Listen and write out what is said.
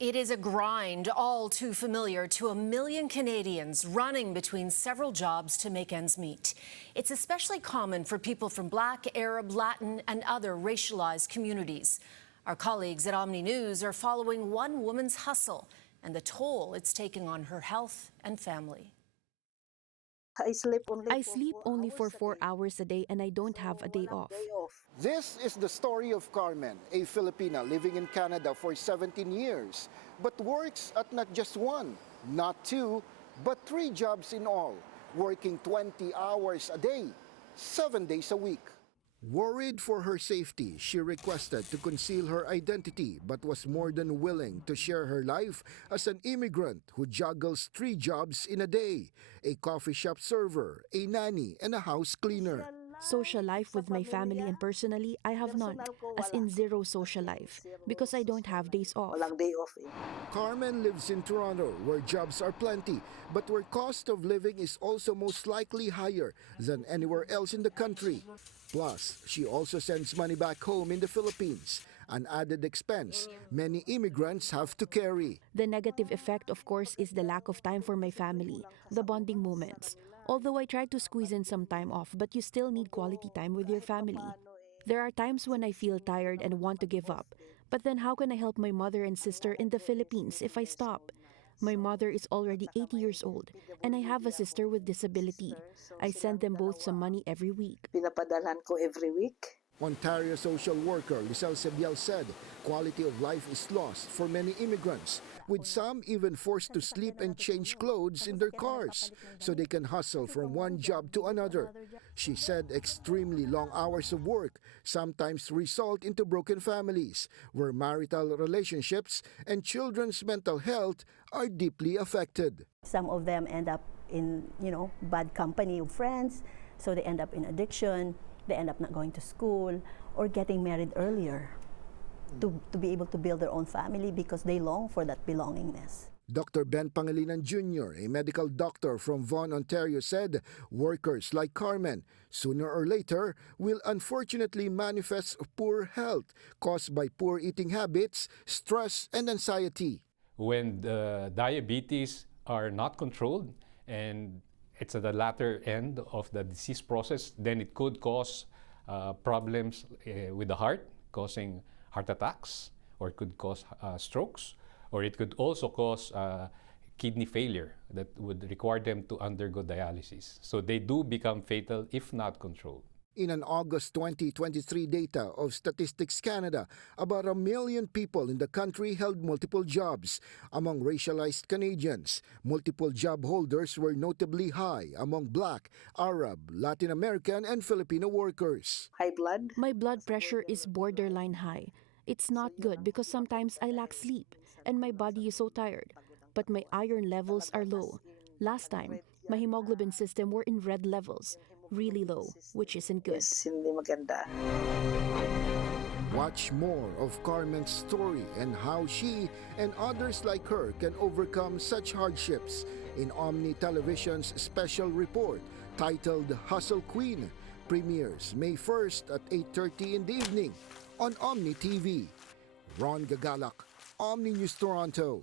It is a grind all too familiar to a million Canadians running between several jobs to make ends meet. It's especially common for people from Black, Arab, Latin, and other racialized communities. Our colleagues at Omni News are following one woman's hustle and the toll it's taking on her health and family. I sleep only for 4 hours a day and I don't have a day off. This is the story of Carmen, a Filipina living in Canada for 17 years, but works at not just one, not two, but 3 jobs in all, working 20 hours a day, 7 days a week. Worried for her safety, she requested to conceal her identity but was more than willing to share her life as an immigrant who juggles 3 jobs in a day: a coffee shop server, a nanny, and a house cleaner. Social life with my family and personally, I have none, as in zero social life, because I don't have days off. Carmen lives in Toronto, where jobs are plenty, but where cost of living is also most likely higher than anywhere else in the country. Plus, she also sends money back home in the Philippines, an added expense many immigrants have to carry. The negative effect, of course, is the lack of time for my family, the bonding moments. Although I try to squeeze in some time off, but you still need quality time with your family. There are times when I feel tired and want to give up. But then how can I help my mother and sister in the Philippines if I stop? My mother is already 80 years old, and I have a sister with disability. I send them both some money every week. Pinapadalhan ko every week. Ontario social worker Lisel Sebiel said quality of life is lost for many immigrants, with some even forced to sleep and change clothes in their cars so they can hustle from one job to another. She said extremely long hours of work sometimes result into broken families, where marital relationships and children's mental health are deeply affected. Some of them end up in, bad company of friends, so they end up in addiction. They end up not going to school or getting married earlier to be able to build their own family because they long for that belongingness. Dr. Ben Pangilinan Jr., a medical doctor from Vaughan, Ontario, said workers like Carmen, sooner or later, will unfortunately manifest poor health caused by poor eating habits, stress, and anxiety. When the diabetes are not controlled and it's at the latter end of the disease process, then it could cause problems with the heart, causing heart attacks, or it could cause strokes, or it could also cause kidney failure that would require them to undergo dialysis. So they do become fatal if not controlled. In an August 2023 data of Statistics Canada, about 1 million people in the country held multiple jobs. Among racialized Canadians, multiple job holders were notably high among Black, Arab, Latin American, and Filipino workers. High blood? My blood pressure is borderline high. It's not good because sometimes I lack sleep and my body is so tired. But my iron levels are low. Last time, my hemoglobin system were in red levels, really low, which isn't good. Hindi maganda. Watch more of Carmen's story and how she and others like her can overcome such hardships in Omni Television's special report titled Hustle Queen. Premieres May 1st at 8:30 in the evening on Omni TV. Ron Gagalak, Omni News Toronto.